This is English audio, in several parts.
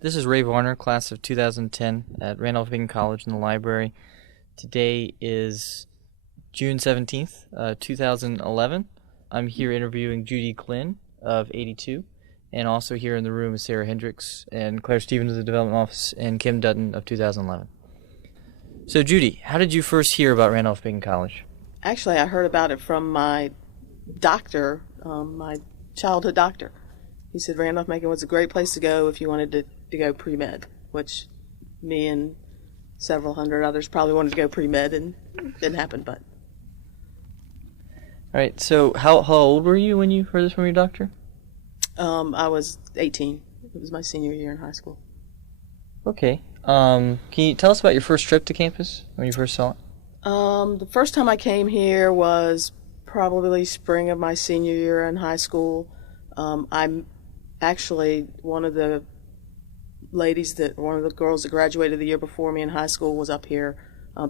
This is Ray Varner, class of 2010 at Randolph-Macon College in the library. Today is June 17th, 2011. I'm here interviewing Judith Glenn of 82, and also here in the room is Sarah Hendricks and Claire Stevens of the Development Office and Kim Dutton of 2011. So Judy, how did you first hear about Randolph-Macon College? Actually, I heard about it from my doctor, my childhood doctor. He said Randolph-Macon was a great place to go if you wanted to go pre-med, which me and several hundred others probably wanted to go pre-med, and it didn't happen, but. All right, so how old were you when you heard this from your doctor? I was 18. It was my senior year in high school. Okay. Can you tell us about your first trip to campus, when you first saw it? The first time I came here was probably spring of my senior year in high school. I'm actually one of the girls that graduated the year before me in high school was up here,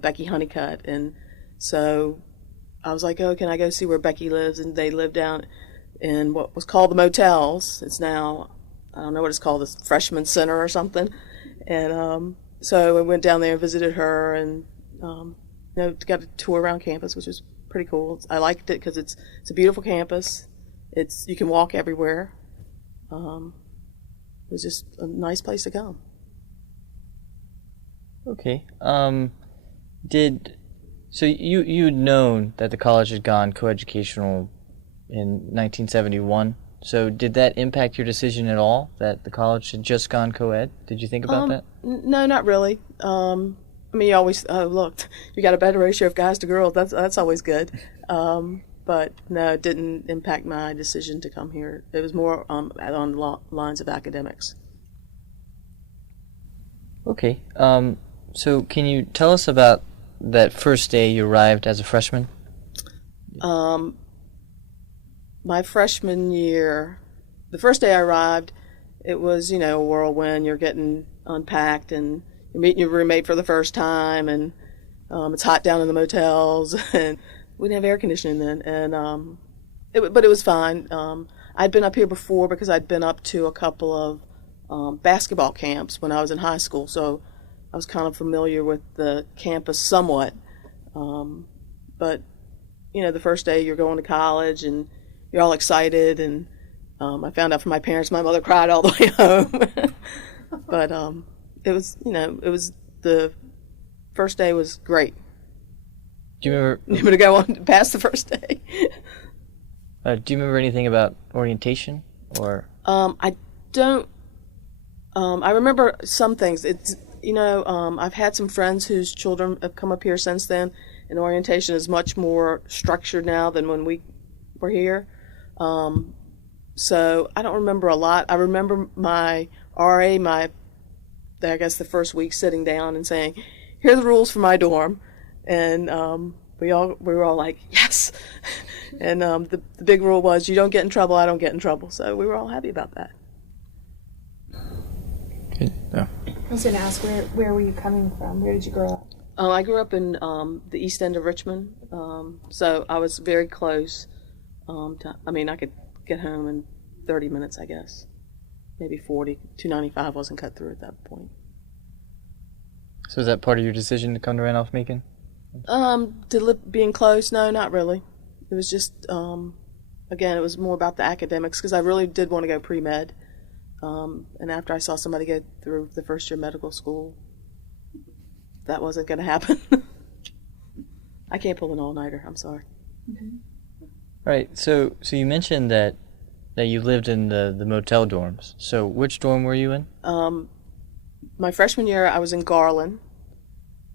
Becky Honeycutt, and so I was like, oh, can I go see where Becky lives? And they live down in what was called the Motels. It's now, I don't know what it's called, the Freshman Center or something. And so I went down there and visited her, and got a tour around campus, which was pretty cool. I liked it because it's a beautiful campus. You can walk everywhere. It was just a nice place to go. Okay. So you'd known that the college had gone coeducational in 1971. So did that impact your decision at all, that the college had just gone co-ed? Did you think about that? No, not really. I mean, you always look. You got a better ratio of guys to girls. That's always good. But no, it didn't impact my decision to come here. It was more on the lines of academics. Okay. So can you tell us about that first day you arrived as a freshman? My freshman year, the first day I arrived, it was, a whirlwind. You're getting unpacked and you're meeting your roommate for the first time, and it's hot down in the motels, and we didn't have air conditioning then, and but it was fine. I'd been up here before because I'd been up to a couple of basketball camps when I was in high school, so I was kind of familiar with the campus somewhat. But the first day you're going to college and you're all excited, and I found out from my parents my mother cried all the way home. But it was the first day was great. Do you remember? I'm going to go on past the first day. Do you remember anything about orientation, or? I don't. I remember some things. It's I've had some friends whose children have come up here since then, and orientation is much more structured now than when we were here. So I don't remember a lot. I remember my RA, I guess the first week, sitting down and saying, "Here are the rules for my dorm," and we were all like, "Yes!" And the big rule was, you don't get in trouble, I don't get in trouble. So we were all happy about that. Good. Yeah. I was going to ask, where were you coming from? Where did you grow up? I grew up in the east end of Richmond, so I was very close. I could get home in 30 minutes, I guess. Maybe 40. 295 wasn't cut through at that point. So is that part of your decision to come to Randolph-Macon? Being close? No, not really. It was just, again, it was more about the academics, because I really did want to go pre-med. And after I saw somebody go through the first year medical school, that wasn't going to happen. I can't pull an all-nighter, I'm sorry. Mm-hmm. All right, so you mentioned that you lived in the motel dorms. So which dorm were you in? My freshman year, I was in Garland.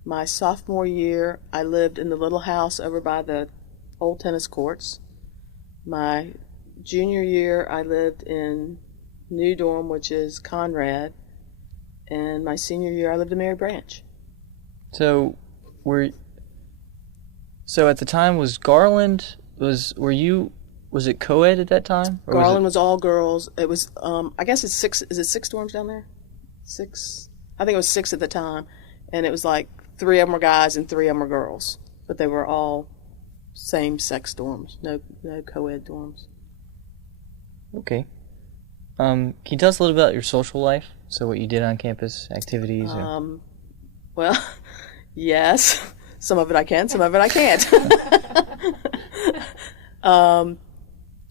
My sophomore year, I lived in the little house over by the old tennis courts. My junior year, I lived in New Dorm, which is Conrad. And my senior year, I lived in Mary Branch. So at the time, was Garland, was it co-ed at that time? Garland was all girls. It was, I guess it's six, is it 6 dorms down there? 6? I think it was 6 at the time. And it was like 3 of them were guys and 3 of them were girls. But they were all same-sex dorms, no co-ed dorms. Okay. Can you tell us a little about your social life? So what you did on campus, activities? Well, yes. Some of it I can, some of it I can't.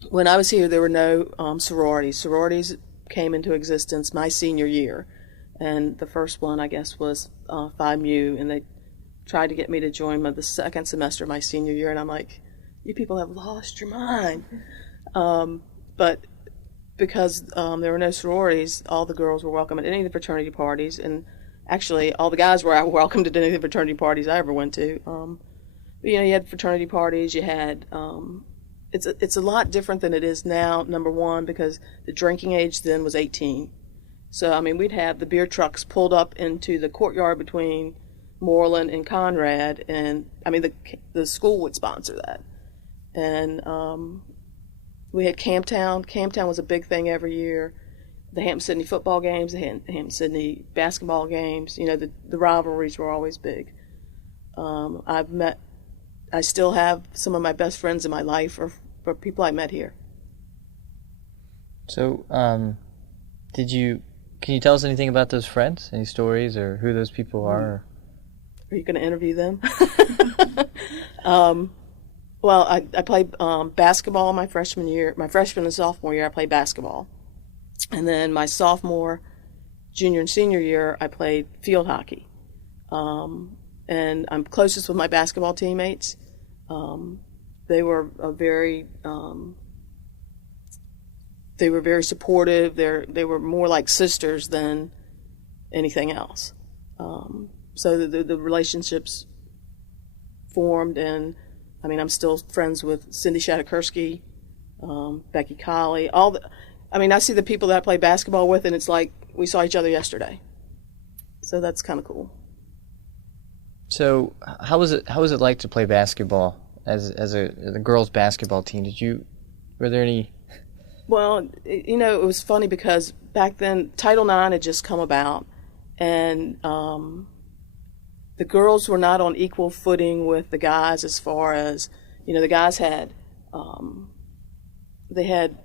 When I was here, there were no sororities. Sororities came into existence my senior year. And the first one, I guess, was Phi Mu, and they tried to get me to join the second semester of my senior year, and I'm like, you people have lost your mind. But because there were no sororities, all the girls were welcome at any of the fraternity parties, and actually all the guys were welcomed at any of the fraternity parties I ever went to. But, you had fraternity parties, you had, it's a lot different than it is now, number one, because the drinking age then was 18. So, I mean, we'd have the beer trucks pulled up into the courtyard between Moreland and Conrad, and, I mean, the school would sponsor that. And we had Camptown. Camptown was a big thing every year. The Hampton-Sydney football games, the Hampton-Sydney basketball games, the rivalries were always big. I still have some of my best friends in my life are people I met here. So, can you tell us anything about those friends? Any stories or who those people are? Are you going to interview them? Well, I played basketball my freshman year. My freshman and sophomore year, I played basketball. And then my sophomore, junior, and senior year, I played field hockey. And I'm closest with my basketball teammates. They were very supportive. They were more like sisters than anything else. So the relationships formed, and I mean, I'm still friends with Cindy Shatakursky, Becky Colley, I see the people that I play basketball with, and it's like we saw each other yesterday. So that's kind of cool. So how was it like to play basketball as a girls' basketball team? Were there any? Well, it was funny because back then Title IX had just come about, and the girls were not on equal footing with the guys as far as, the guys had, they had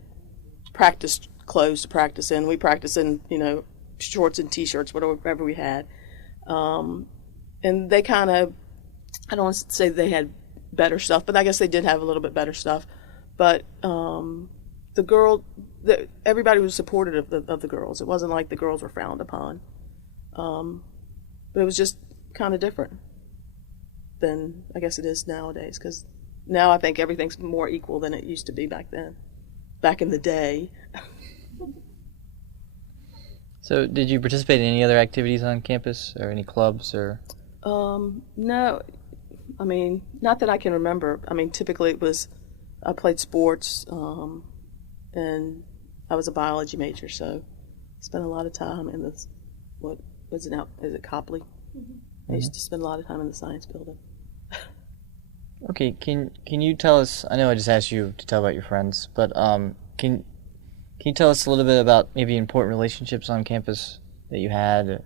practice clothes to practice in. We practiced in, shorts and T-shirts, whatever we had. And they kind of, I don't want to say they had better stuff, but I guess they did have a little bit better stuff. But everybody was supportive of the girls. It wasn't like the girls were frowned upon. But it was just kind of different than I guess it is nowadays, because now I think everything's more equal than it used to be back then, back in the day. So did you participate in any other activities on campus or any clubs or? No, I mean, not that I can remember. I mean, typically I played sports, and I was a biology major, so I spent a lot of time in this, is it Copley? Mm-hmm. I used to spend a lot of time in the science building. Okay, can you tell us, I know I just asked you to tell about your friends, but can you tell us a little bit about maybe important relationships on campus that you had?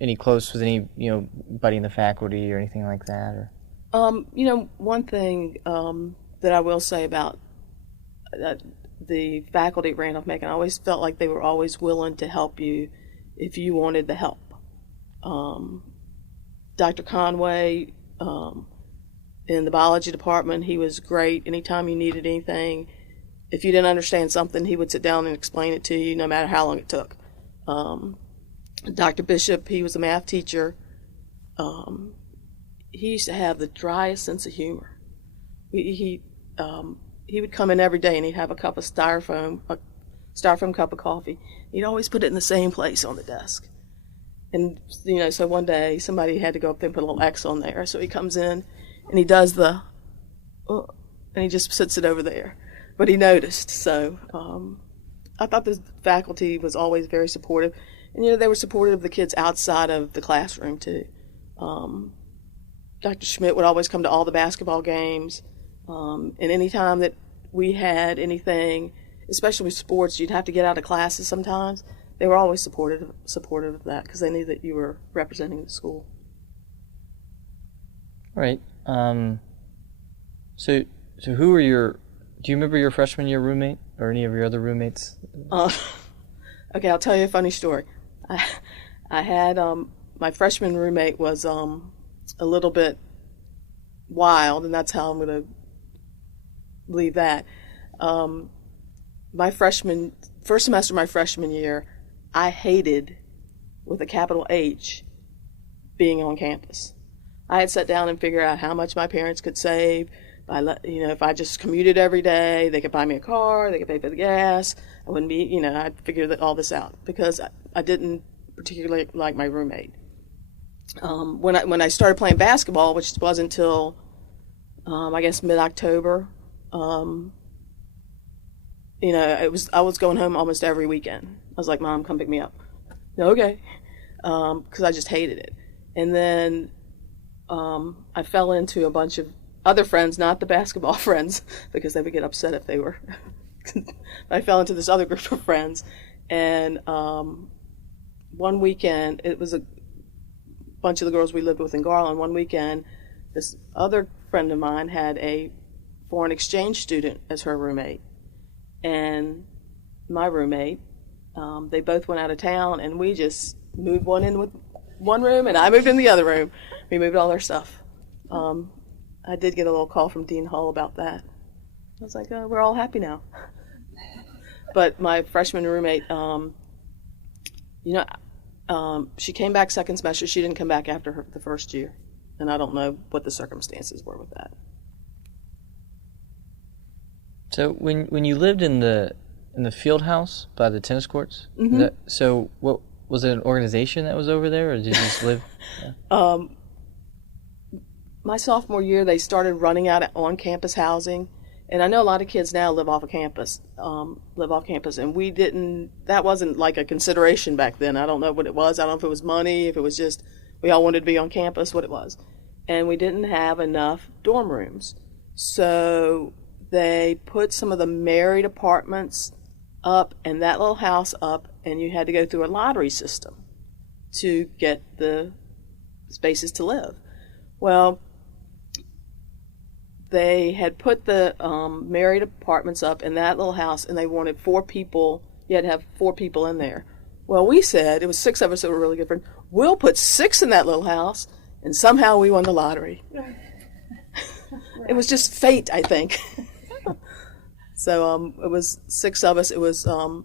Any close with anybody in the faculty or anything like that? Or? One thing that I will say about the faculty at Randolph-Macon, I always felt like they were always willing to help you if you wanted the help. Dr. Conway, in the biology department, he was great. Anytime you needed anything, if you didn't understand something, he would sit down and explain it to you, no matter how long it took. Dr. Bishop, he was a math teacher. He used to have the driest sense of humor. He would come in every day and he'd have a styrofoam cup of coffee. He'd always put it in the same place on the desk. And, so one day somebody had to go up there and put a little X on there. So he comes in and he does and he just sits it over there. But he noticed. So I thought the faculty was always very supportive. And, they were supportive of the kids outside of the classroom, too. Dr. Schmidt would always come to all the basketball games. And any time that we had anything, especially with sports, you'd have to get out of classes sometimes. They were always supportive of that because they knew that you were representing the school. Right. So who were do you remember your freshman year roommate or any of your other roommates? Okay, I'll tell you a funny story. I, I had my freshman roommate was a little bit wild, and that's how I'm going to leave that. My first semester of my freshman year, I hated, with a capital H, being on campus. I had sat down and figured out how much my parents could save if I just commuted every day. They could buy me a car, they could pay for the gas. I wouldn't be, I'd figure all this out because I didn't particularly like my roommate. When I started playing basketball, which wasn't until I guess mid-October, I was going home almost every weekend. I was like, Mom, come pick me up. No, okay, because I just hated it. And then I fell into a bunch of other friends, not the basketball friends, because they would get upset if they were. I fell into this other group of friends, and one weekend, it was a bunch of the girls we lived with in Garland. One weekend, this other friend of mine had a foreign exchange student as her roommate, and my roommate, they both went out of town, and we just moved one in with one room, and I moved in the other room. We moved all their stuff. I did get a little call from Dean Hull about that. I was like, oh, we're all happy now. But my freshman roommate, she came back second semester. She didn't come back after the first year, and I don't know what the circumstances were with that. So when you lived in the field house by the tennis courts, Mm-hmm. what was it, an organization that was over there, or did you just live? Yeah. My sophomore year, they started running out on-campus housing, and I know a lot of kids now live off campus, and we didn't. That wasn't like a consideration back then. I don't know what it was. I don't know if it was money, if it was just we all wanted to be on campus, what it was, and we didn't have enough dorm rooms, so they put some of the married apartments up and that little house up, and you had to go through a lottery system to get the spaces to live. Well, they had put the married apartments up in that little house, and they wanted 4 people. You had to have 4 people in there. Well, we said, it was 6 of us that were really good friends, we'll put 6 in that little house, and somehow we won the lottery. It was just fate, I think. So it was 6 of us. It was a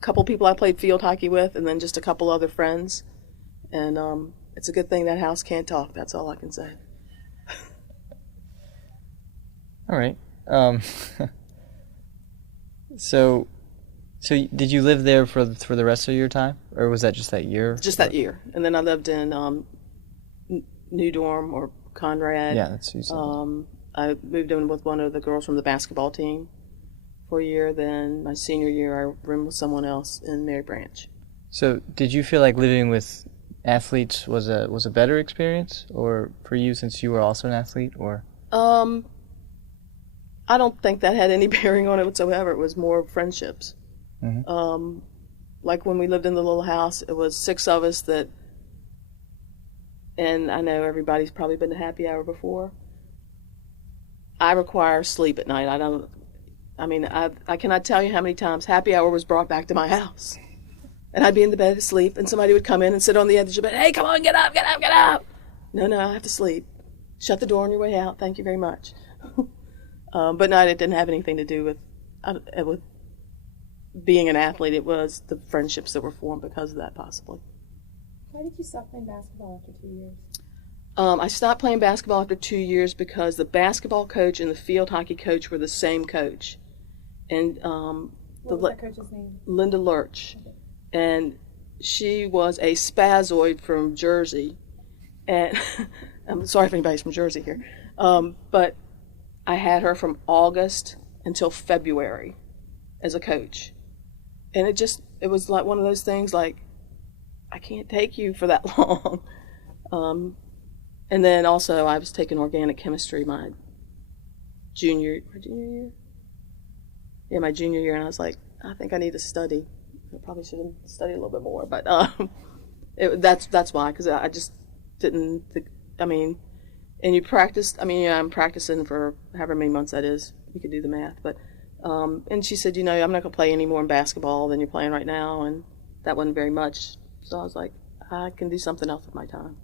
couple people I played field hockey with, and then just a couple other friends. And it's a good thing that house can't talk. That's all I can say. All right. So did you live there for the rest of your time, or was that just that year? Just that year. And then I lived in New Dorm or Conrad. Yeah, that's what you said. I moved in with one of the girls from the basketball team for a year. Then my senior year, I roomed with someone else in Mary Branch. So did you feel like living with athletes was a better experience, or for you since you were also an athlete, or? I don't think that had any bearing on it whatsoever. It was more friendships. Mm-hmm. Like when we lived in the little house, it was 6 of us that, and I know everybody's probably been to happy hour before. I require sleep at night. I cannot tell you how many times happy hour was brought back to my house. And I'd be in the bed asleep, and somebody would come in and sit on the edge of the bed. Hey, come on, get up, get up, get up. No, I have to sleep. Shut the door on your way out. Thank you very much. But no, it didn't have anything to do with being an athlete. It was the friendships that were formed because of that, possibly. Why did you stop playing basketball after 2 years? I stopped playing basketball after 2 years because the basketball coach and the field hockey coach were the same coach. And what was that coach's name? Linda Lurch. Okay. And she was a spazoid from Jersey. And I'm sorry if anybody's from Jersey here. But I had her from August until February as a coach. And it was like one of those things like, I can't take you for that long. And then also I was taking organic chemistry my junior year? Yeah, my junior year, and I was like, I think I need to study. I probably should have studied a little bit more, but that's why, because I just didn't, and you practiced, I'm practicing for however many months that is, you could do the math, but And she said, I'm not going to play any more in basketball than you're playing right now, and that wasn't very much. So I was like, I can do something else with my time.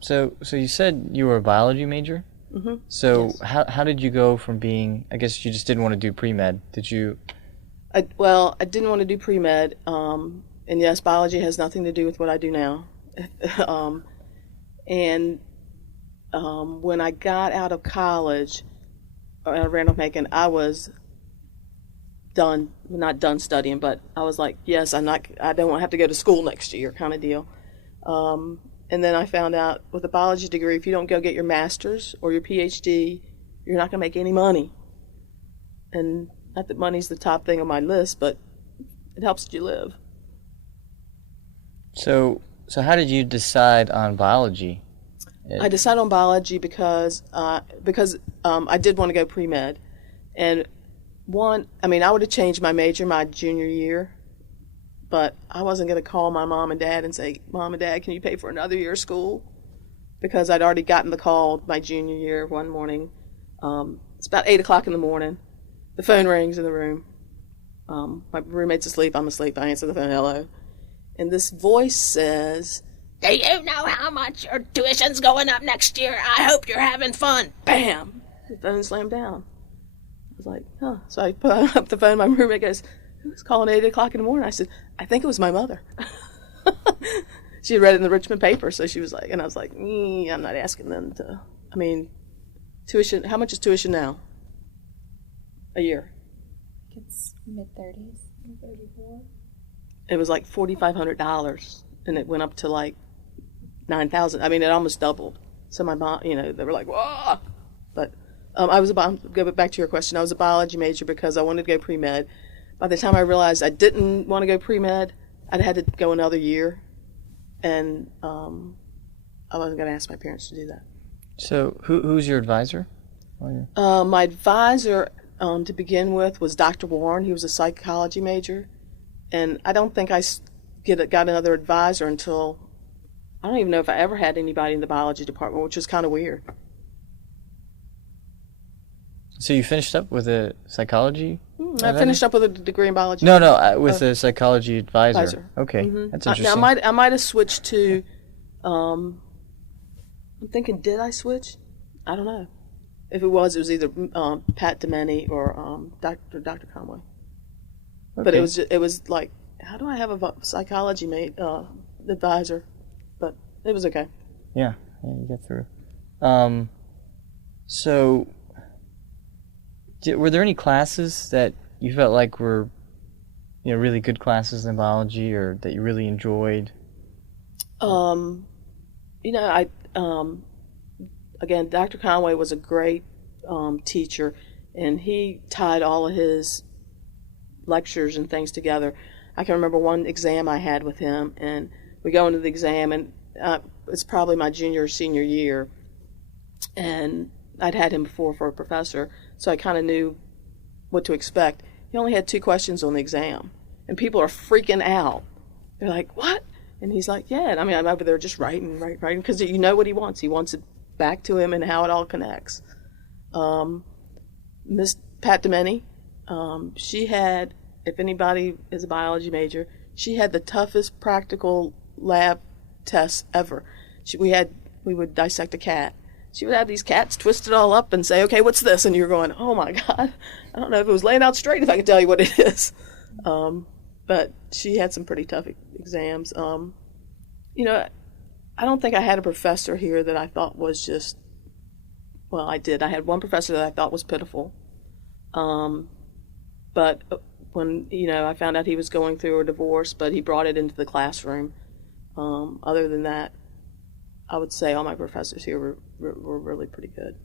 So you said you were a biology major? Mm-hmm. So yes. how did you go from being, I guess you just didn't want to do pre-med. Did you? I didn't want to do pre-med, and yes, biology has nothing to do with what I do now. When I got out of college at Randolph-Macon, I was not done studying, but I was like, yes, I don't want to have to go to school next year kind of deal. And then I found out with a biology degree, if you don't go get your master's or your PhD, you're not going to make any money. And not that money's the top thing on my list, but it helps you live. So how did you decide on biology? I decided on biology because I did want to go pre-med. And I would have changed my major my junior year, but I wasn't going to call my mom and dad and say, Mom and Dad, can you pay for another year of school? Because I'd already gotten the call my junior year one morning. It's about 8 o'clock in the morning. The phone rings in the room. My roommate's asleep. I'm asleep. I answer the phone, hello. And this voice says, do you know how much your tuition's going up next year? I hope you're having fun. Bam! The phone slammed down. I was like, huh. So I put up the phone. My roommate goes, who's calling 8 o'clock in the morning? I said, I think it was my mother. She had read it in the Richmond paper, so she was like, and I was like, I'm not asking them to, tuition, how much is tuition now? A year? It's mid-30s. 34. It was like $4,500, and it went up to like $9,000. It almost doubled. So my mom, they were like, whoa! But go back to your question. I was a biology major because I wanted to go pre-med. By the time I realized I didn't want to go pre-med, I'd had to go another year, and I wasn't going to ask my parents to do that. So who's your advisor? My advisor, to begin with, was Dr. Warren. He was a psychology major, and I don't think I got another advisor until, I don't even know if I ever had anybody in the biology department, which was kind of weird. So you finished up with a psychology? I finished up with a degree in biology. No, with a psychology advisor. Okay, Mm-hmm. That's interesting. Now, I might have switched to, I'm thinking, did I switch? I don't know. If it was either Pat Demeny or Dr. Conway. Okay. But it was like, how do I have a psychology advisor? But it was okay. Yeah, you get through. So, were there any classes that you felt like were, really good classes in biology, or that you really enjoyed? Again, Dr. Conway was a great teacher, and he tied all of his lectures and things together. I can remember one exam I had with him, and we go into the exam, and it's probably my junior or senior year, and I'd had him before for a professor, so I kind of knew what to expect. He only had 2 questions on the exam, and people are freaking out. They're like, what? And he's like, yeah. And I'm over there just writing, because you know what he wants. He wants it back to him and how it all connects. Miss Pat Demeny, she had, if anybody is a biology major, she had the toughest practical lab tests ever. We would dissect a cat. She would have these cats twisted all up and say, okay, what's this? And you're going, oh my God, I don't know if it was laying out straight if I could tell you what it is. But she had some pretty tough exams. I don't think I had a professor here that I thought was just, well, I did. I had one professor that I thought was pitiful. But when, I found out he was going through a divorce, but he brought it into the classroom. Other than that, I would say all my professors here were really pretty good.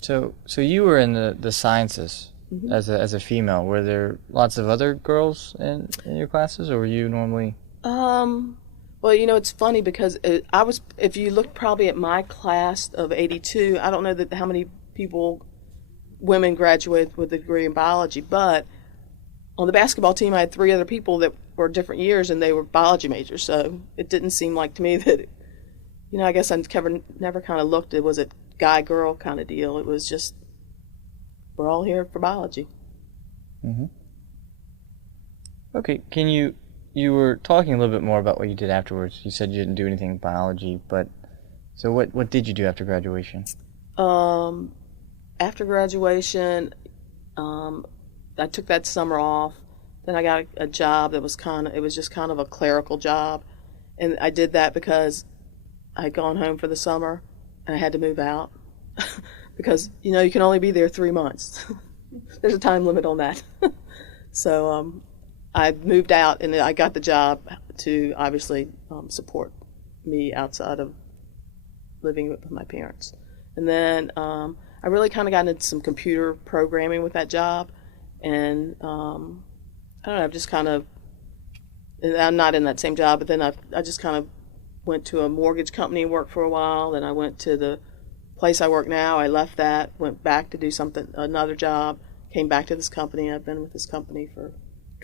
So you were in the sciences. Mm-hmm. As a female. Were there lots of other girls in your classes, or were you normally? Well, it's funny because if you look probably at my class of 82, I don't know how many women graduated with a degree in biology, but on the basketball team I had 3 other people that were different years and they were biology majors, so it didn't seem like to me that, I guess I never kind of looked at, was it guy-girl kind of deal. It was just, we're all here for biology. Mm-hmm. Okay, you were talking a little bit more about what you did afterwards. You said you didn't do anything in biology, but so what did you do after graduation? After graduation, I took that summer off. Then I got a job that was it was just kind of a clerical job. And I did that because I had gone home for the summer and I had to move out because, you can only be there 3 months. There's a time limit on that. So I moved out and I got the job to obviously support me outside of living with my parents. And then I really kind of got into some computer programming with that job. And I don't know, I've just kind of, I'm not in that same job, but then I just kind of went to a mortgage company and worked for a while. Then I went to the place I work now. I left that, went back to do another job, came back to this company. I've been with this company for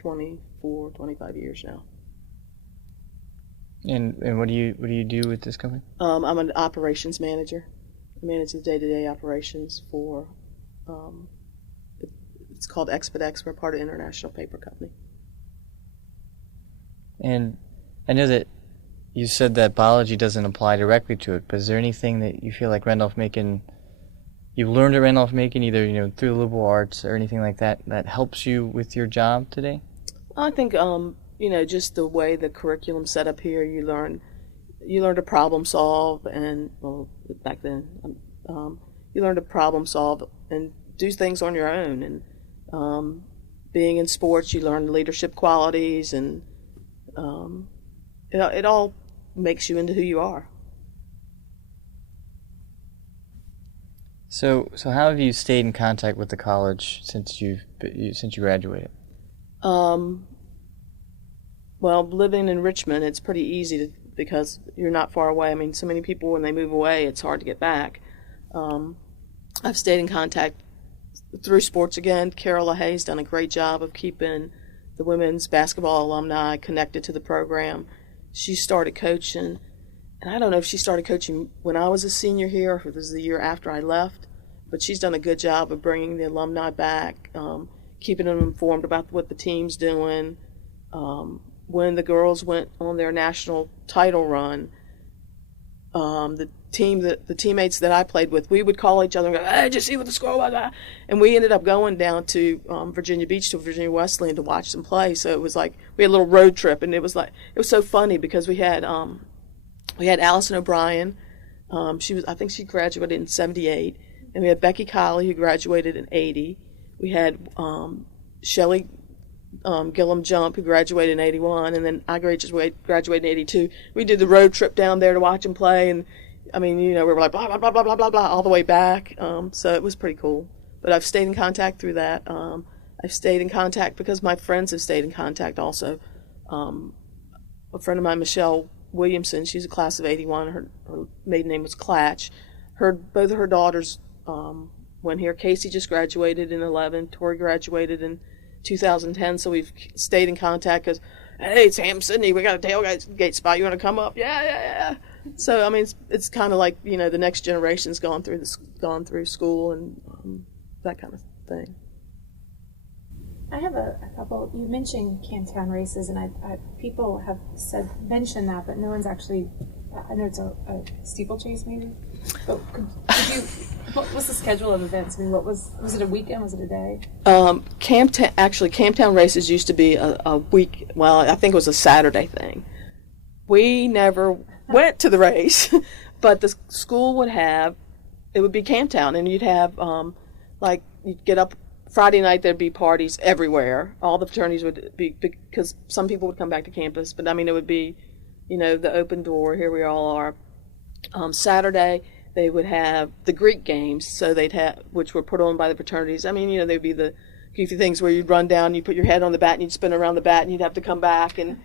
24, 25 years now. And what do you do with this company? I'm an operations manager. I manage the day-to-day operations for, it's called Expedex. We're part of International Paper Company. And I know that you said that biology doesn't apply directly to it, but is there anything that you feel like Randolph-Macon, you learned at Randolph-Macon, either through the liberal arts or anything like that, that helps you with your job today? I think just the way the curriculum's set up here, you learn to problem solve, and back then you learn to problem solve and do things on your own. And being in sports, you learn leadership qualities, and it all makes you into who you are. So how have you stayed in contact with the college since you graduated? Well, living in Richmond, it's pretty easy because you're not far away. I mean, so many people, when they move away, it's hard to get back. I've stayed in contact through sports again. Carol LaHaye's done a great job of keeping the women's basketball alumni connected to the program. She started coaching, and I don't know if she started coaching when I was a senior here or if it was the year after I left, but she's done a good job of bringing the alumni back, keeping them informed about what the team's doing. When the girls went on their national title run, the teammates that I played with, we would call each other and go, "Hey, did you see what the score was?" And we ended up going down to Virginia Beach to Virginia Wesleyan to watch them play. So it was like we had a little road trip, and it was so funny because we had Allison O'Brien. I think she graduated in '78, and we had Becky Colley, who graduated in '80. We had Shelley Gillum Jump, who graduated in '81, and then I graduated in '82. We did the road trip down there to watch them play, and I mean, we were like blah blah blah blah blah blah blah all the way back. So it was pretty cool. But I've stayed in contact through that. I've stayed in contact because my friends have stayed in contact also. A friend of mine, Michelle Williamson, she's a class of '81. Her maiden name was Clatch. Both of her daughters went here. Casey just graduated in '11. Tori graduated in 2010, so we've stayed in contact because, hey, it's Ham Sydney, we got a tailgate spot, you want to come up? Yeah. So, I mean, it's kind of like, the next generation's gone through school and that kind of thing. I have a couple, you mentioned Camptown races, and people have mentioned that, but no one's actually, I know it's a steeplechase maybe, but what's the schedule of events? I mean, was it a weekend, was it a day? Camptown races used to be a week, well, I think it was a Saturday thing. We never went to the race, but the school would be Camptown, and you'd have, you'd get up Friday night, there'd be parties everywhere. All the fraternities would be, because some people would come back to campus, but I mean, it would be, the open door, here we all are. Saturday, they would have the Greek games, which were put on by the fraternities. I mean, they'd be the goofy things where you'd run down, you'd put your head on the bat, and you'd spin around the bat, and you'd have to come back. And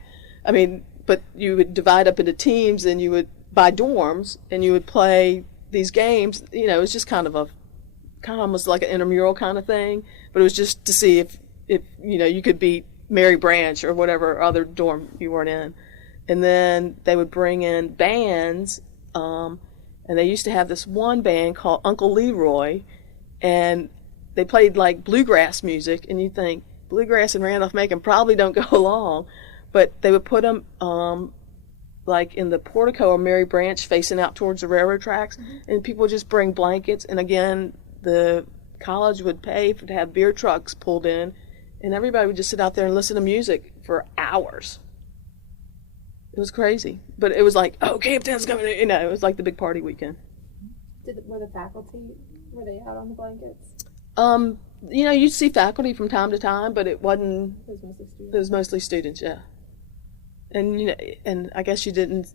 I mean, but you would divide up into teams, and you would buy dorms, and you would play these games. It was just kind of almost like an intramural kind of thing, but it was just to see if you could beat Mary Branch or whatever other dorm you weren't in. And then they would bring in bands, and And they used to have this one band called Uncle Leroy, and they played like bluegrass music, and you think bluegrass and Randolph-Macon probably don't go along, but they would put them like in the portico of Mary Branch facing out towards the railroad tracks, and people would just bring blankets, and again, the college would pay to have beer trucks pulled in, and everybody would just sit out there and listen to music for hours. It was crazy, but it was like, oh, Camptown's coming, it was like the big party weekend. Were the faculty, were they out on the blankets? You'd see faculty from time to time, but it wasn't. It was mostly students. It was mostly students, yeah. And and I guess you didn't.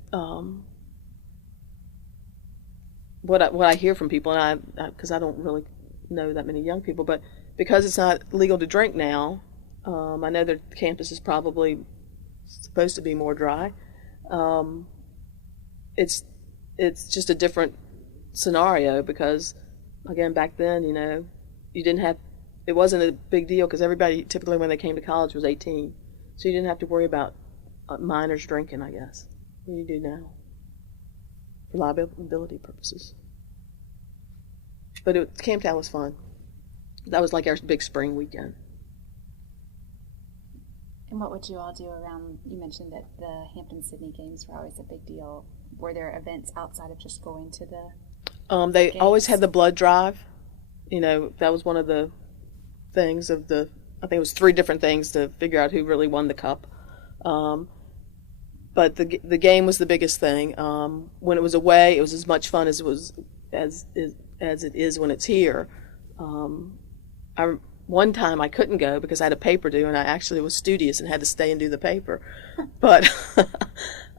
What I hear from people, and because I don't really know that many young people, but because it's not legal to drink now, I know that the campus is probably supposed to be more dry. It's just a different scenario because, again, back then, you didn't have. It wasn't a big deal because everybody typically when they came to college was 18, so you didn't have to worry about minors drinking, I guess. What do you do now? For liability purposes. But Camptown was fun. That was like our big spring weekend. And what would you all do around, you mentioned that the Hampton-Sydney games were always a big deal. Were there events outside of just going to the They games? always had the blood drive. That was one of the things I think it was 3 different things to figure out who really won the cup. But the game was the biggest thing. When it was away, it was as much fun as it is when it's here. One time I couldn't go because I had a paper due, and I actually was studious and had to stay and do the paper. But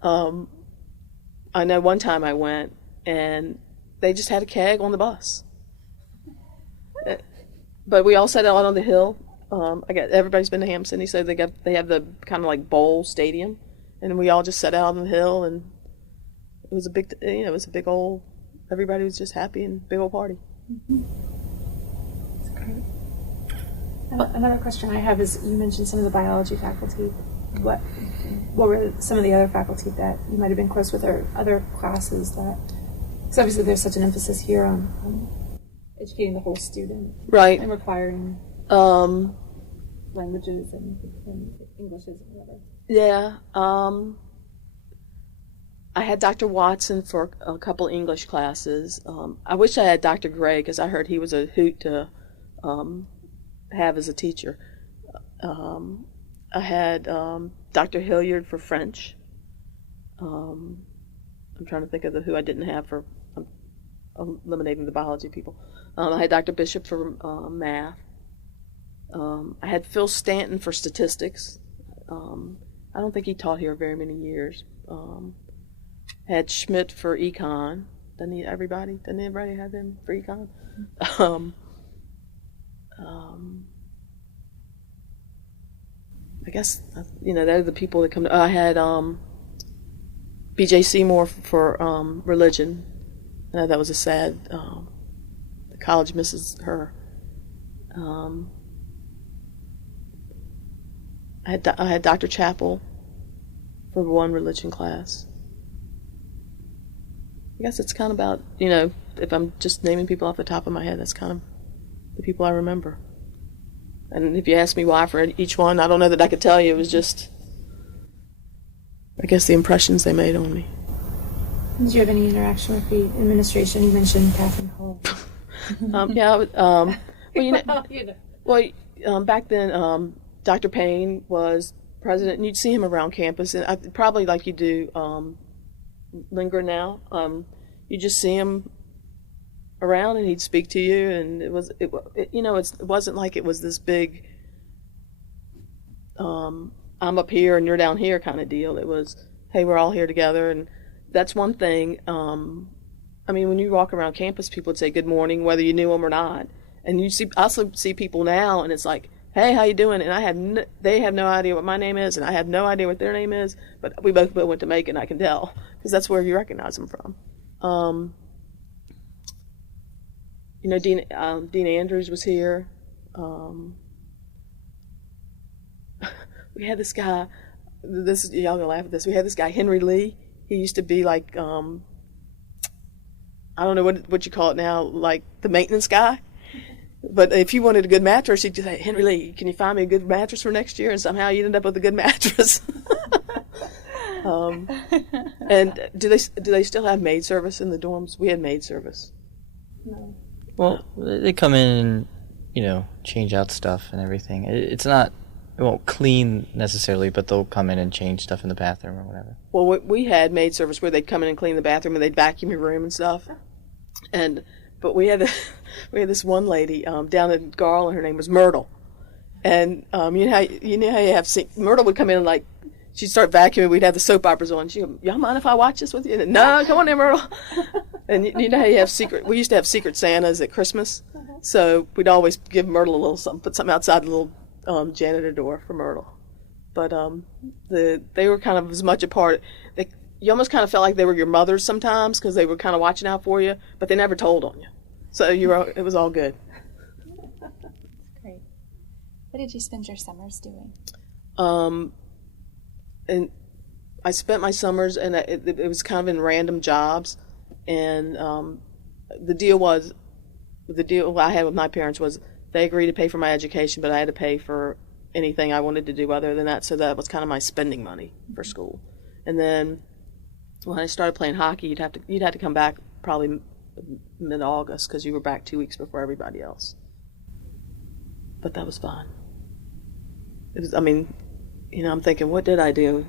I know one time I went, and they just had a keg on the bus. But we all sat out on the hill. Everybody's been to Hampton-Sydney, so they have the kind of like bowl stadium, and we all just sat out on the hill, and it was a big old. Everybody was just happy and big old party. That's great. Another question I have is, you mentioned some of the biology faculty. What were some of the other faculty that you might have been close with, or other classes that? Because obviously there's such an emphasis here on educating the whole student, right, and requiring languages and Englishes and whatever. Yeah. I had Dr. Watson for a couple English classes. I wish I had Dr. Gray because I heard he was a hoot to have as a teacher. I had Dr. Hilliard for French. I'm trying to think of who I didn't have for eliminating the biology people. I had Dr. Bishop for math. I had Phil Stanton for statistics. I don't think he taught here very many years. Had Schmidt for econ. Didn't everybody have him for econ? I guess they're the people that come. I had B.J. Seymour for religion. That was a sad. The college misses her. I had Dr. Chappell for one religion class. I guess it's kind of about, if I'm just naming people off the top of my head, that's kind of the people I remember. And if you ask me why for each one, I don't know that I could tell you. It was just, I guess, the impressions they made on me. Did you have any interaction with the administration? You mentioned Catherine Hall. Back then, Dr. Payne was president, and you'd see him around campus, and probably like you do Linger now. You just see him around, and he'd speak to you, and it wasn't like it was this big I'm up here and you're down here kind of deal. It was, hey, we're all here together, and that's one thing. When you walk around campus, people would say good morning, whether you knew them or not. And you also see people now, and it's like, hey, how you doing? And they have no idea what my name is, and I have no idea what their name is, but we both went to Macon, I can tell, because that's where you recognize them from. Dean Andrews was here. We had this guy, y'all gonna laugh at this, we had this guy, Henry Lee. He used to be like, I don't know what you call it now, like the maintenance guy. But if you wanted a good mattress, he'd say, Henry Lee, can you find me a good mattress for next year? And somehow you ended up with a good mattress. And do they still have maid service in the dorms? We had maid service. No. Well, they come in and, change out stuff and everything. It won't clean necessarily, but they'll come in and change stuff in the bathroom or whatever. Well, we had maid service where they'd come in and clean the bathroom and they'd vacuum your room and stuff. But we had this one lady down in Garland. Her name was Myrtle, and you know how you have Myrtle would come in and like she'd start vacuuming. We'd have the soap operas on. She'd go, y'all mind if I watch this with you? And, no, come on in, Myrtle. And you know how you have we used to have secret Santas at Christmas, so we'd always give Myrtle a little something, put something outside the little janitor door for Myrtle. But they were kind of as much a part. You almost kind of felt like they were your mothers sometimes because they were kind of watching out for you, but they never told on you. So it was all good. That's great. What did you spend your summers doing? And I spent my summers, and it was kind of in random jobs. And the deal I had with my parents was they agreed to pay for my education, but I had to pay for anything I wanted to do other than that. So that was kind of my spending money for school. And then when I started playing hockey, you'd have to come back probably mid-August because you were back 2 weeks before everybody else. But that was fun. It was. I mean, I'm thinking, what did I do?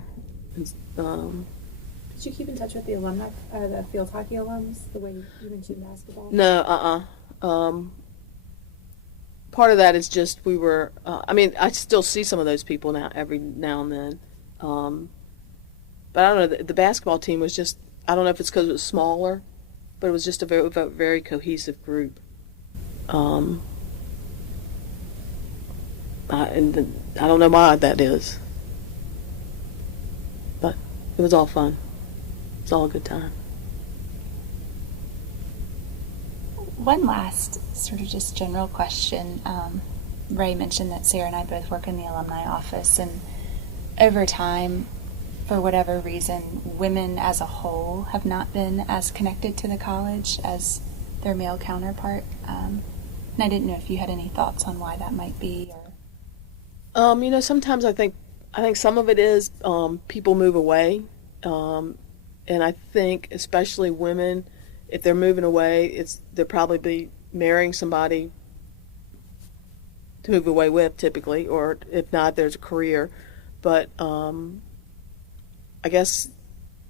Did you keep in touch with the alumni, the field hockey alums, the way you mentioned basketball? No, Part of that is just we were. I still see some of those people every now and then. But I don't know. The basketball team was just. I don't know if it's because it was smaller, but it was just a very cohesive group. And I don't know why that is, but it was all fun. It's all a good time. One last sort of just general question. Ray mentioned that Sarah and I both work in the alumni office, and over time, for whatever reason, women as a whole have not been as connected to the college as their male counterpart. And I didn't know if you had any thoughts on why that might be. Or sometimes I think some of it is people move away, and I think especially women, if they're moving away, they'll probably be marrying somebody to move away with typically, or if not, there's a career. But I guess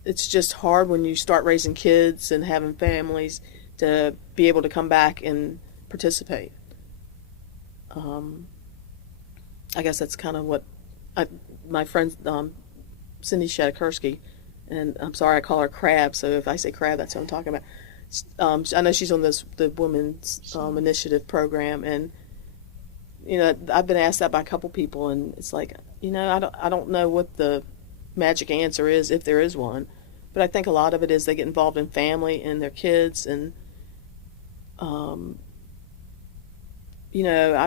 it's just hard when you start raising kids and having families to be able to come back and participate. I guess that's kind of what my friend Cindy Shadikursky, and I'm sorry I call her Crab, so if I say Crab, that's what I'm talking about. I know she's on the Women's Initiative program, and I've been asked that by a couple people, and it's like I don't know what the magic answer is, if there is one, but I think a lot of it is they get involved in family and their kids, and I've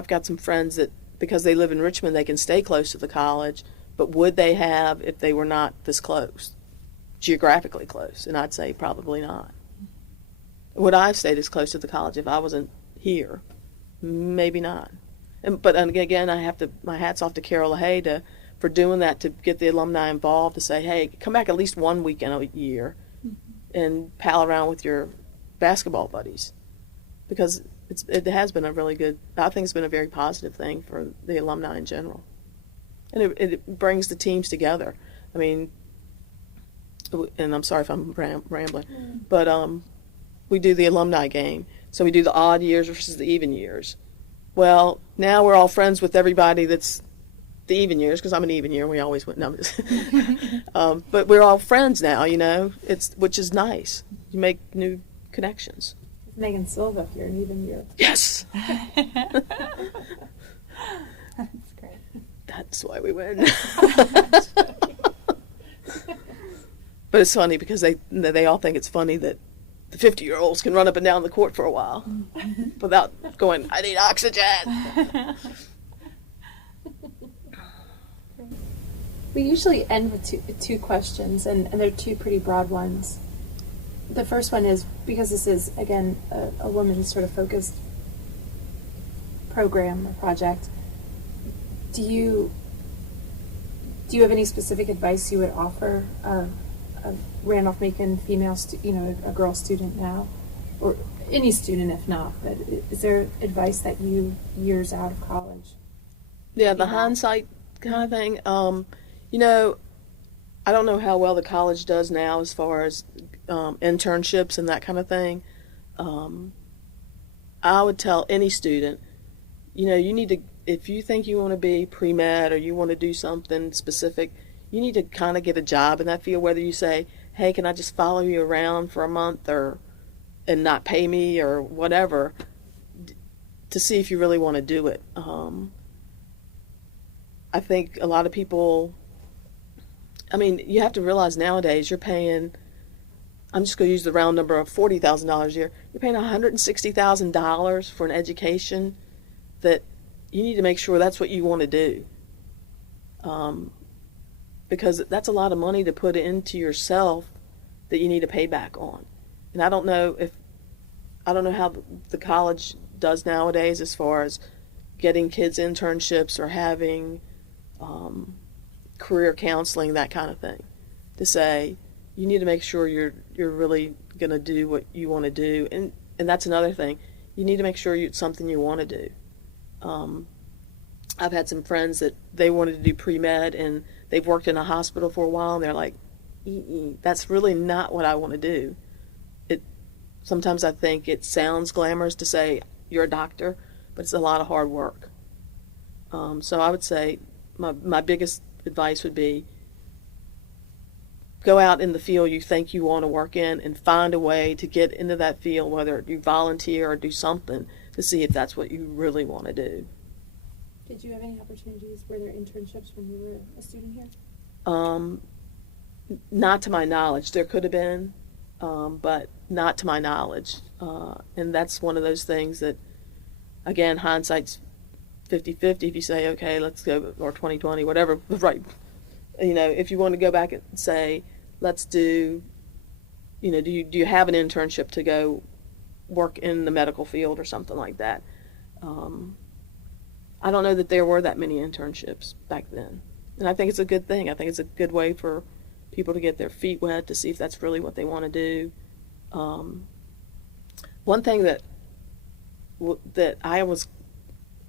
got some friends that because they live in Richmond they can stay close to the college, but would they have if they were not this close, geographically close? And I'd say probably not. Would I have stayed as close to the college if I wasn't here? Maybe not. But again, I have to, my hat's off to Carol LaHaye for doing that, to get the alumni involved, to say, hey, come back at least one weekend a year and pal around with your basketball buddies. Because it has been a really good, I think it's been a very positive thing for the alumni in general. And it brings the teams together. I mean, and I'm sorry if I'm rambling, but we do the alumni game. So we do the odd years versus the even years. Well, now we're all friends with everybody that's the even years, because I'm an even year, and we always went. No, but we're all friends now, which is nice. You make new connections. Megan Silva, if you're an even year. Yes. That's great. That's why we win. But it's funny because they all think it's funny that the 50-year-olds can run up and down the court for a while without going, I need oxygen. We usually end with two questions, and they're two pretty broad ones. The first one is, because this is, again, a woman sort of focused program or project, do you have any specific advice you would offer a Randolph-Macon female, a girl student now, or any student if not, but is there advice that years out of college? Yeah, the hindsight kind of thing. I don't know how well the college does now as far as internships and that kind of thing. I would tell any student, you need to, if you think you want to be pre-med or you want to do something specific, you need to kind of get a job in that field, whether you say, hey, can I just follow you around for a month and not pay me or whatever, to see if you really want to do it. I think a lot of people, you have to realize nowadays you're paying, I'm just going to use the round number of $40,000 a year. You're paying $160,000 for an education that you need to make sure that's what you want to do. Because that's a lot of money to put into yourself that you need to pay back on. And I don't know how the college does nowadays as far as getting kids internships or having career counseling, that kind of thing, to say you need to make sure you're really going to do what you want to do. And that's another thing. You need to make sure it's something you want to do. I've had some friends that they wanted to do pre-med and they've worked in a hospital for a while and they're like, that's really not what I want to do. Sometimes I think it sounds glamorous to say you're a doctor, but it's a lot of hard work. So I would say my biggest advice would be go out in the field you think you want to work in and find a way to get into that field, whether you volunteer or do something, to see if that's what you really want to do. Did you have any opportunities? Were there internships when you were a student here? Not to my knowledge. There could have been, but not to my knowledge. And that's one of those things that, again, hindsight's 50-50. If you say, okay, let's go, or 20-20, whatever, right. If you want to go back and say, let's do, do you have an internship to go work in the medical field or something like that? I don't know that there were that many internships back then. And I think it's a good thing. I think it's a good way for people to get their feet wet, to see if that's really what they want to do. One thing that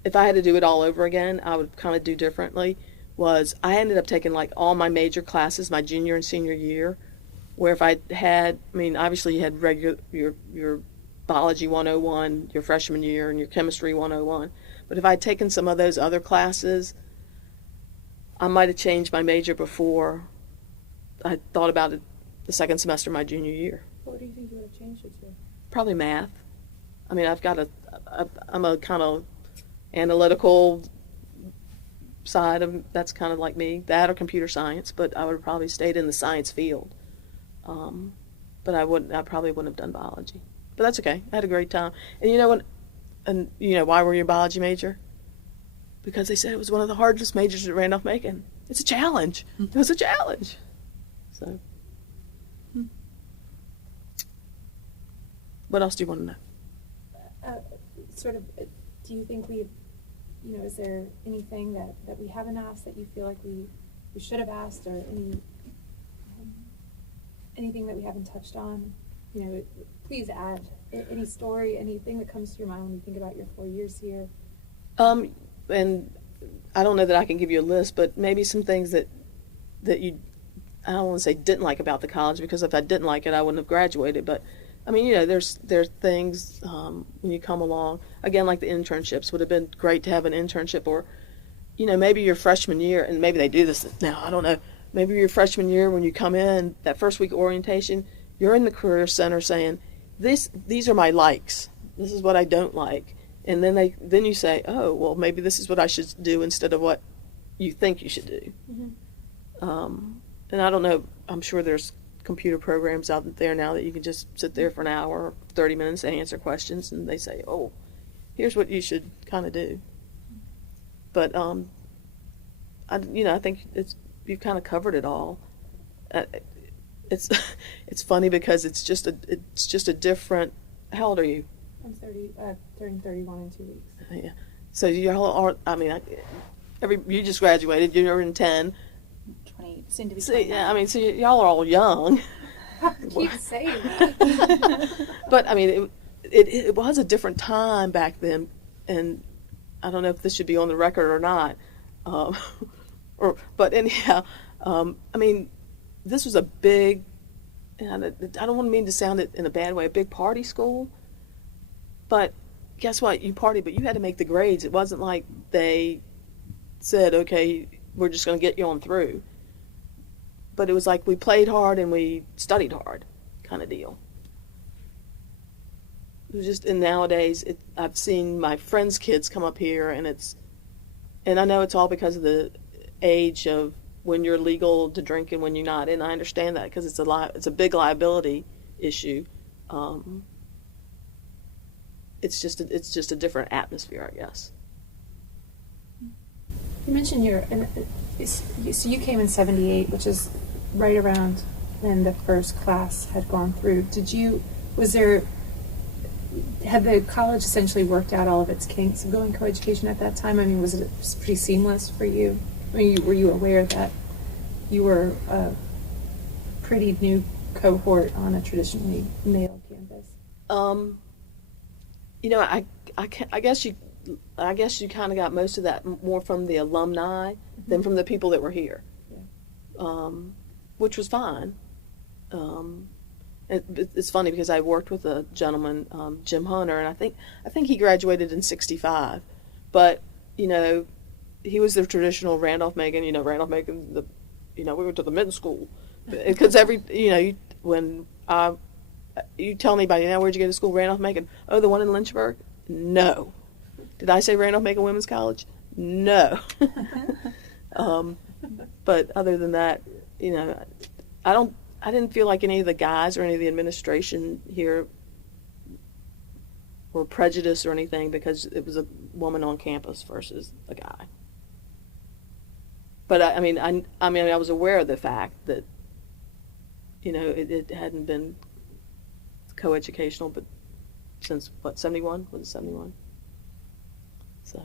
if I had to do it all over again, I would kind of do differently, was I ended up taking like all my major classes my junior and senior year, where if I had, obviously you had your biology 101 your freshman year and your chemistry 101, but if I'd taken some of those other classes, I might have changed my major before I thought about it the second semester of my junior year. What do you think you would have changed it to? Probably math. I'm a kind of analytical side of, that's kind of like me, that or computer science, but I would have probably stayed in the science field. But I probably wouldn't have done biology. But that's okay. I had a great time. And why were you a biology major? Because they said it was one of the hardest majors at Randolph-Macon. It's a challenge. It was a challenge. So, what else do you want to know? Do you think is there anything that we haven't asked that you feel like we should have asked, or anything that we haven't touched on? Please add any story, anything that comes to your mind when you think about your 4 years here. And I don't know that I can give you a list, but maybe some things that you, I don't want to say didn't like about the college, because if I didn't like it, I wouldn't have graduated. But there's things when you come along, again, like the internships. Would have been great to have an internship, or maybe your freshman year, and maybe they do this now, I don't know, maybe your freshman year when you come in, that first week of orientation, you're in the career center saying, these are my likes, this is what I don't like, and then you say, oh, well, maybe this is what I should do instead of what you think you should do. Mm-hmm. And I don't know, I'm sure there's computer programs out there now that you can just sit there for an hour or 30 minutes and answer questions, and they say, oh, here's what you should kind of do. But I think you've kind of covered it all. it's it's funny because it's just a different. How old are you? I'm 30, turning 31 in 2 weeks. Yeah. So y'all are. I mean, you just graduated. You're in 10. 20, soon to be So, 29. yeah, I mean, so y'all are all young. Keep saying that. But I mean, it was a different time back then, and I don't know if this should be on the record or not. But anyhow, I mean, this was a big. And I don't want to mean to sound it in a bad way, a big party school. But guess what? You partied, but you had to make the grades. It wasn't like they said, okay, we're just going to get you on through. But it was like we played hard and we studied hard kind of deal. It was just, and nowadays, I've seen my friends' kids come up here, and I know it's all because of the age of when you're legal to drink and when you're not, and I understand that because it's a big liability issue. It's just a different atmosphere, I guess. You mentioned so you came in 78, which is right around when the first class had gone through. Had the college essentially worked out all of its kinks of going coeducation at that time? I mean, was it pretty seamless for you? I mean, were you aware that you were a pretty new cohort on a traditionally male campus? You know, I guess you kind of got most of that more from the alumni than from the people that were here, which was fine. It's funny because I worked with a gentleman, Jim Hunter, and I think he graduated in '65, but you know, he was the traditional Randolph-Macon. You know, Randolph-Macon. We went to the middle school because when you tell anybody now, where'd you go to school? Randolph-Macon. Oh, the one in Lynchburg? No. Did I say Randolph-Macon Women's College? No. But other than that, I didn't feel like any of the guys or any of the administration here were prejudiced or anything because it was a woman on campus versus a guy. But I mean, I was aware of the fact that, it hadn't been coeducational, but since 71? Was it 71? So.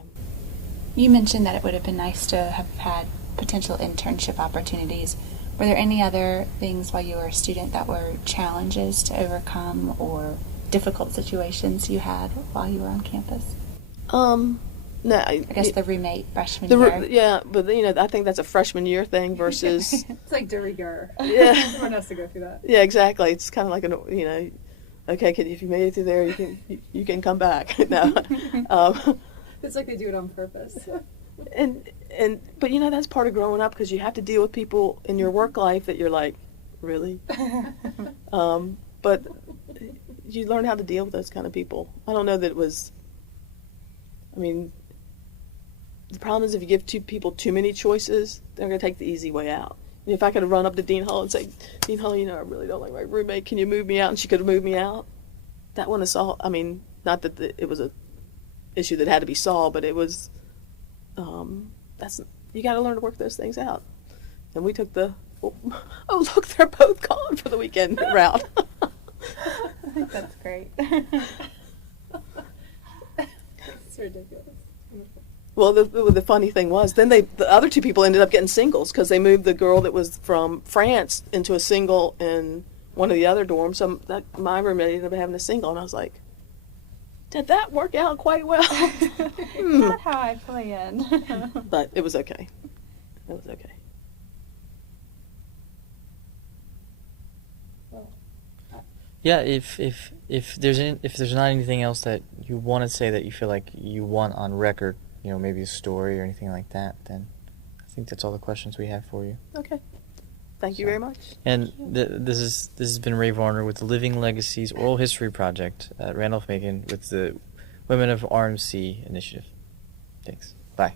You mentioned that it would have been nice to have had potential internship opportunities. Were there any other things while you were a student that were challenges to overcome or difficult situations you had while you were on campus? No. I guess the roommate freshman year. Yeah, but I think that's a freshman year thing versus. It's like de rigueur. Yeah. Everyone has to go through that. Yeah, exactly. It's kind of like okay, kid, if you made it through there, you can come back. No. It's like they do it on purpose. But that's part of growing up because you have to deal with people in your work life that you're like, really? But you learn how to deal with those kind of people. I don't know that it was. I mean, the problem is if you give two people too many choices, they're going to take the easy way out. If I could have run up to Dean Hull and say, Dean Hull, I really don't like my roommate. Can you move me out? And she could have moved me out. That wouldn't have solved. I mean, not that it was a issue that had to be solved, but it was. You got to learn to work those things out. And we took look, they're both gone for the weekend route. I think that's great. It's ridiculous. Well, the funny thing was, then the other two people ended up getting singles because they moved the girl that was from France into a single in one of the other dorms. So my roommate ended up having a single, and I was like, did that work out quite well? Not how I planned. But it was okay. It was okay. Yeah, if there's not anything else that you want to say that you feel like you want on record, maybe a story or anything like that, then I think that's all the questions we have for you. Okay. Thank you very much. And this has been Ray Varner with the Living Legacies Oral History Project at Randolph-Macon with the Women of RMC initiative. Thanks. Bye.